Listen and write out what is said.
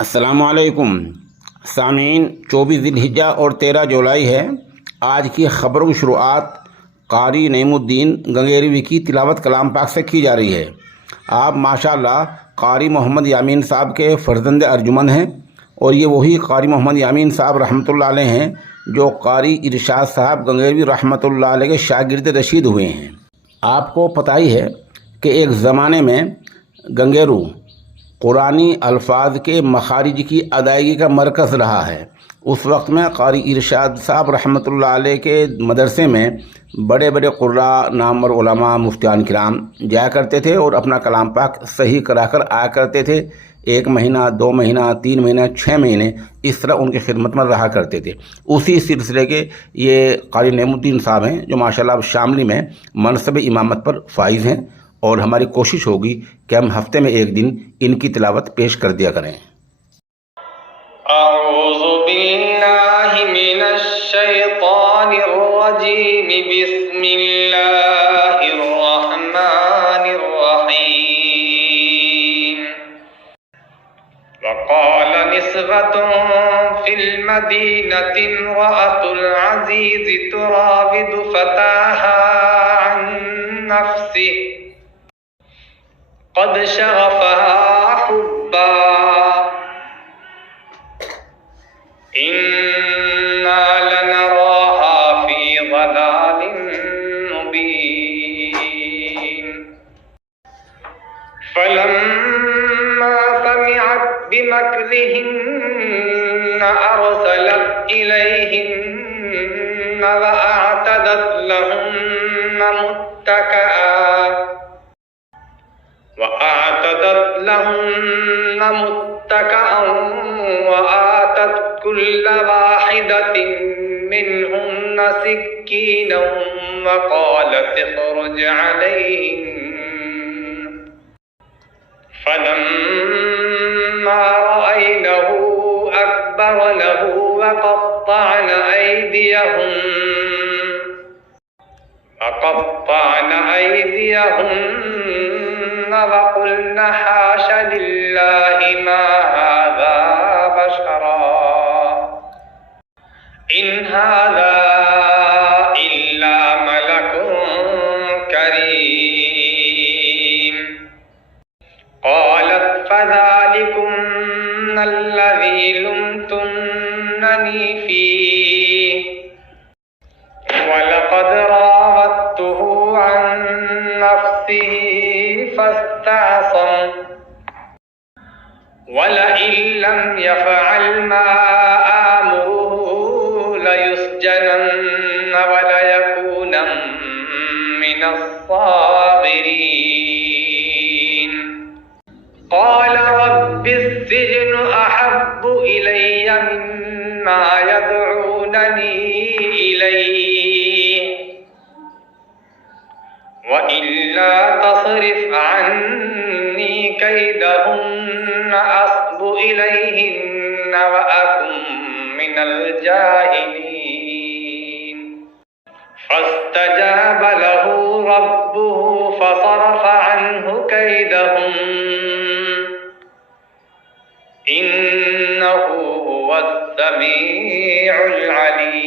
अस्सलामुअलैकुम सामीन। 24 ज़िलहिज्जा और 13 जुलाई है। आज की ख़बरों की शुरुआत कारी नईमुद्दीन गंगेरवी की तिलावत कलाम पाक से की जा रही है। आप माशाअल्लाह कारी मोहम्मद यामीन साहब के फ़र्जंद अर्जुमन हैं और ये वही कारी मोहम्मद यामीन साहब रहमतुल्लाह अलैह हैं जो कारी इरशाद साहब गंगेरवी रहमतुल्लाह अलैह के शागिर्द रशीद हुए हैं। आपको पता ही है कि एक ज़माने में गंगेरू कुरानी अल्फाज के मखारिज की अदायगी का मरकज़ रहा है। उस वक्त में कारी इरशाद साहब रहमतुल्लाह अलैह के मदरसे में बड़े बड़े कुर्रा नामवर उलमा मुफ्तियान किराम जाया करते थे और अपना कलाम पाक सही कराकर आया करते थे। 1 महीना, 2 महीना, 3 महीने, 6 महीने इस तरह उनकी खिदमत में रहा करते थे। उसी सिलसिले के ये कारी नईमुद्दीन साहब हैं जो माशाल्लाह अब शामली में मनसब इमामत पर फाइज हैं और हमारी कोशिश होगी कि हम हफ्ते में एक दिन इनकी तिलावत पेश कर दिया करें। अऊज़ु बिल्लाहि मिनश शैतानिर रजीम, बिस्मिल्लाहिर रहमानिर रहीम। वक़ाल निस्वतुन फिल मदीनति इम्रअतुल अज़ीज़ तुराविदु फ़ताहा अन नफ़्सिही क़द शग़फ़हा हुब्बा इन्ना लनराहा फ़ी ज़लालिन मुबीन। फ़लम्मा समिअत बिमक्रिहिन्न अरसलत इलैहिन्न वअअतदत लहुन्ना मुत्तकअ वआतत कुल्ल वाहिदतिन मिनहुन्न सिक्कीनन वक़ालत इख़रुज अलैहिन। फलम्मा रअयनहु अकबरनहु वक़त्तअन अयदियहुन्न वक़ुल्न हाश लिल्लाहि मा हाज़ा बशरा इन हाज़ा इल्ला मलकुन करीम। क़ालत फ़ज़ालिकुन्नल्लज़ी लुम्तुन्ननी फ़ीहि वलक़द रावदतुहु अन नफ़्सिही फ़ास्तअसम वलइन लम यफ़अल मा आमुरुहु लयुस्जनन्न वलयकूनन मिनस्साग़िरीन। क़ाल रब्बिस्सिज्नु अहब्बु इलय्य मिम्मा यदऊननी इलैहि वइल्ला तस्रिफ़ अन्नी कैदहुन्न अस्बु इलैहिन्न वअकुन मिनल जाहिलीन। फ़ास्तजाब लहु रब्बुहु फ़सरफ़ अन्हु कैदहुन्न इन्नहु हुवस समीउल अलीम।